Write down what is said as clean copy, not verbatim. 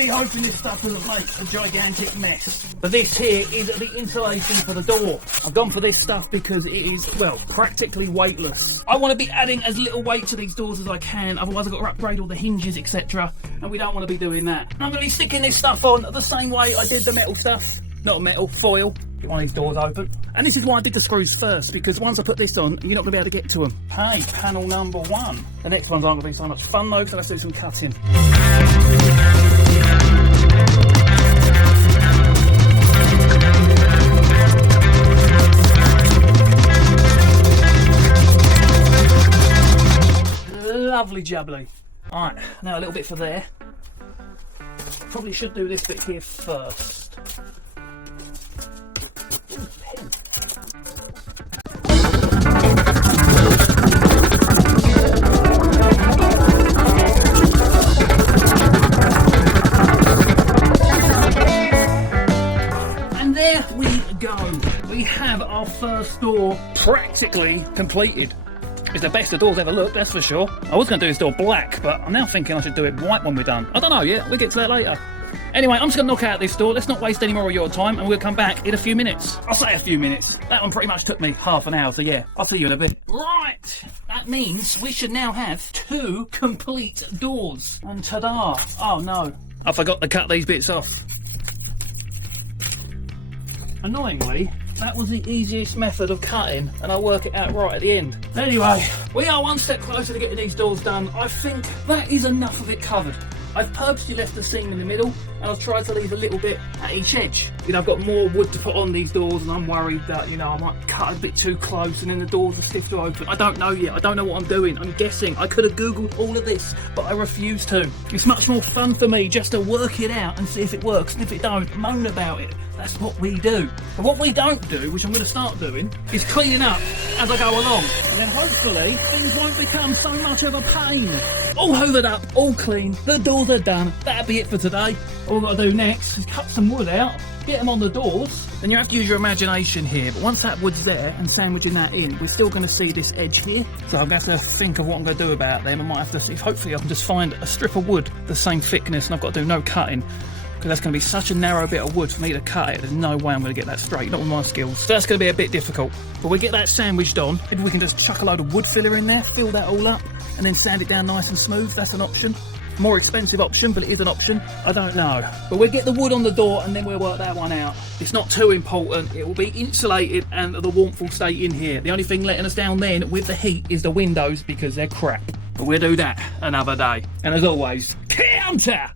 really hoping this stuff doesn't make a gigantic mess. But this here is the insulation for the door. I've gone for this stuff because it is, well, practically weightless. I want to be adding as little weight to these doors as I can, otherwise I've got to upgrade all the hinges, etc. And we don't want to be doing that. And I'm going to be sticking this stuff on the same way I did the metal stuff. Not metal, foil. Get one of these doors open. And this is why I did the screws first, because once I put this on, you're not going to be able to get to them. Hey, panel number 1. The next ones aren't going to be so much fun though, because I have to do some cutting. Lovely jubbly. Alright, now a little bit for there. Probably should do this bit here first. Ooh, pen. And there we go. We have our first door practically completed. It's the best the door's ever looked, that's for sure. I was going to do this door black, but I'm now thinking I should do it white when we're done. I don't know yet, we'll get to that later. Anyway, I'm just going to knock out this door. Let's not waste any more of your time, and we'll come back in a few minutes. I'll say a few minutes. That one pretty much took me half an hour, so yeah, I'll see you in a bit. Right, that means we should now have 2 complete doors. And ta-da! Oh no, I forgot to cut these bits off. Annoyingly, that was the easiest method of cutting, and I'll work it out right at the end. Anyway, we are one step closer to getting these doors done. I think that is enough of it covered. I've purposely left the seam in the middle, and I've tried to leave a little bit at each edge. You know, I've got more wood to put on these doors, and I'm worried that, you know, I might cut a bit too close and then the doors are stiff to open. I don't know yet. I don't know what I'm doing. I'm guessing. I could have Googled all of this, but I refuse to. It's much more fun for me just to work it out and see if it works, and if it don't, moan about it. That's what we do. But what we don't do, which I'm going to start doing, is cleaning up as I go along. And then hopefully things won't become so much of a pain. All hoovered up, all clean, the doors are done. That'll be it for today. All we've got to do next is cut some wood out, get them on the doors. Then you have to use your imagination here. But once that wood's there and sandwiching that in, we're still going to see this edge here. So I'm going to have to think of what I'm going to do about them. I might have to see if hopefully I can just find a strip of wood the same thickness, and I've got to do no cutting. Because that's going to be such a narrow bit of wood for me to cut it. There's no way I'm going to get that straight, not with my skills. So that's going to be a bit difficult. But we get that sandwiched on. Maybe we can just chuck a load of wood filler in there, fill that all up, and then sand it down nice and smooth. That's an option. More expensive option, but it is an option. I don't know. But we'll get the wood on the door and then we'll work that one out. It's not too important. It will be insulated and the warmth will stay in here. The only thing letting us down then with the heat is the windows because they're crap. But we'll do that another day. And as always, counter!